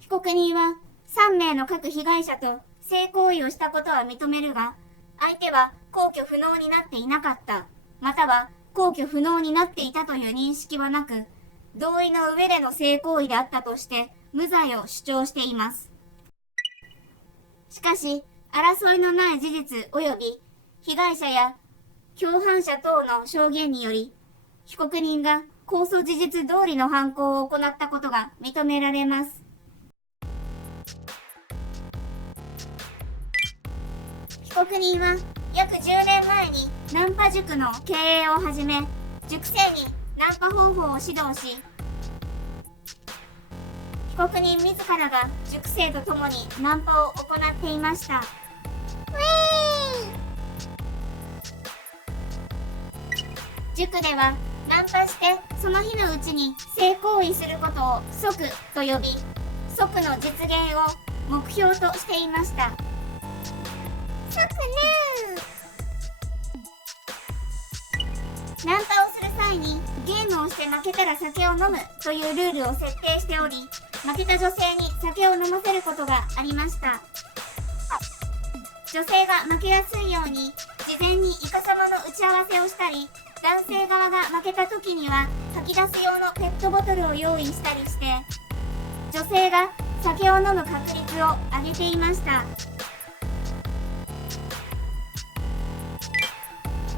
被告人は3名の各被害者と性行為をしたことは認めるが、相手は公挙不能になっていなかった、または公挙不能になっていたという認識はなく、同意の上での性行為であったとして無罪を主張しています。しかし、争いのない事実及び被害者や共犯者等の証言により、被告人が公訴事実通りの犯行を行ったことが認められます。被告人は約10年前にナンパ塾の経営を始め、塾生にナンパ方法を指導し、被告人自らが塾生と共にナンパを行っていました。塾ではナンパしてその日のうちに性行為することを即と呼び、即の実現を目標としていました。ナンパをする際にゲームをして負けたら酒を飲むというルールを設定しており、負けた女性に酒を飲ませることがありました。女性が負けやすいように事前にイカサマの打ち合わせをしたり、男性側が負けた時には吐き出す用のペットボトルを用意したりして、女性が酒を飲む確率を上げていました。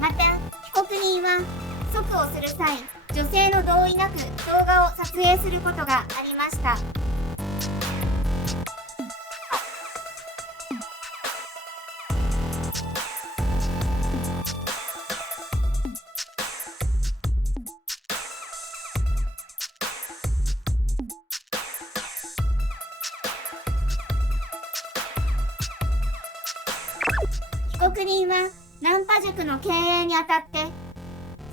また、被告人は即をする際、女性の同意なく動画を撮影することがありました。被告人はナンパ塾の経営にあたって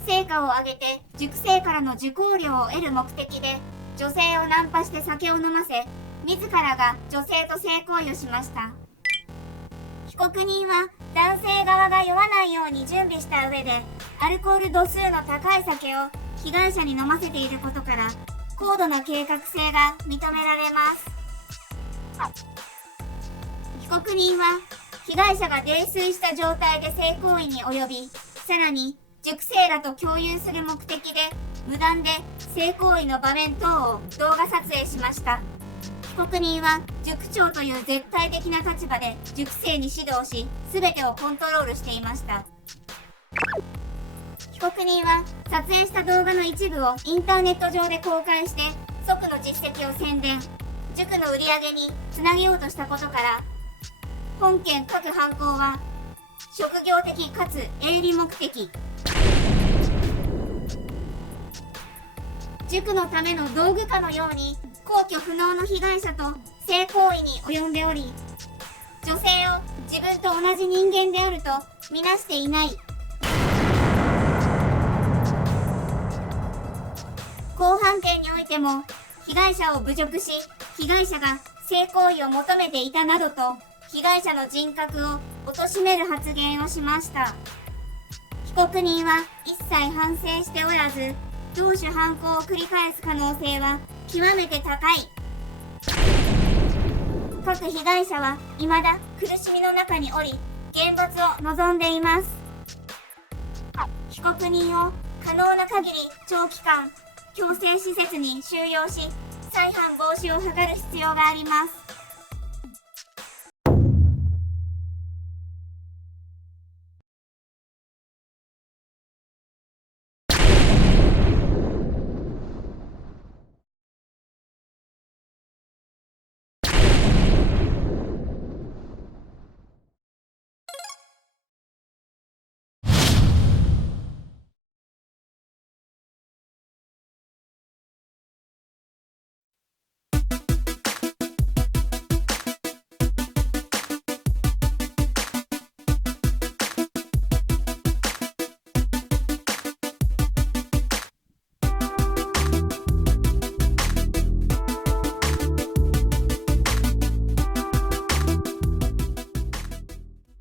成果を上げて塾生からの受講料を得る目的で女性をナンパして酒を飲ませ、自らが女性と性行為をしました。被告人は男性側が酔わないように準備した上でアルコール度数の高い酒を被害者に飲ませていることから高度な計画性が認められます。被告人は被害者が泥酔した状態で性行為に及び、さらに塾生らと共有する目的で無断で性行為の場面等を動画撮影しました。被告人は塾長という絶対的な立場で塾生に指導し、全てをコントロールしていました。被告人は撮影した動画の一部をインターネット上で公開して即の実績を宣伝、塾の売り上げにつなげようとしたことから、本件各犯行は職業的かつ営利目的、塾のための道具かのように公挙不能の被害者と性行為に及んでおり、女性を自分と同じ人間であるとみなしていない。公判件においても被害者を侮辱し、被害者が性行為を求めていたなどと被害者の人格を貶める発言をしました。被告人は一切反省しておらず、同種犯行を繰り返す可能性は極めて高い。各被害者は未だ苦しみの中におり、厳罰を望んでいます。被告人を可能な限り長期間強制施設に収容し、再犯防止を図る必要があります。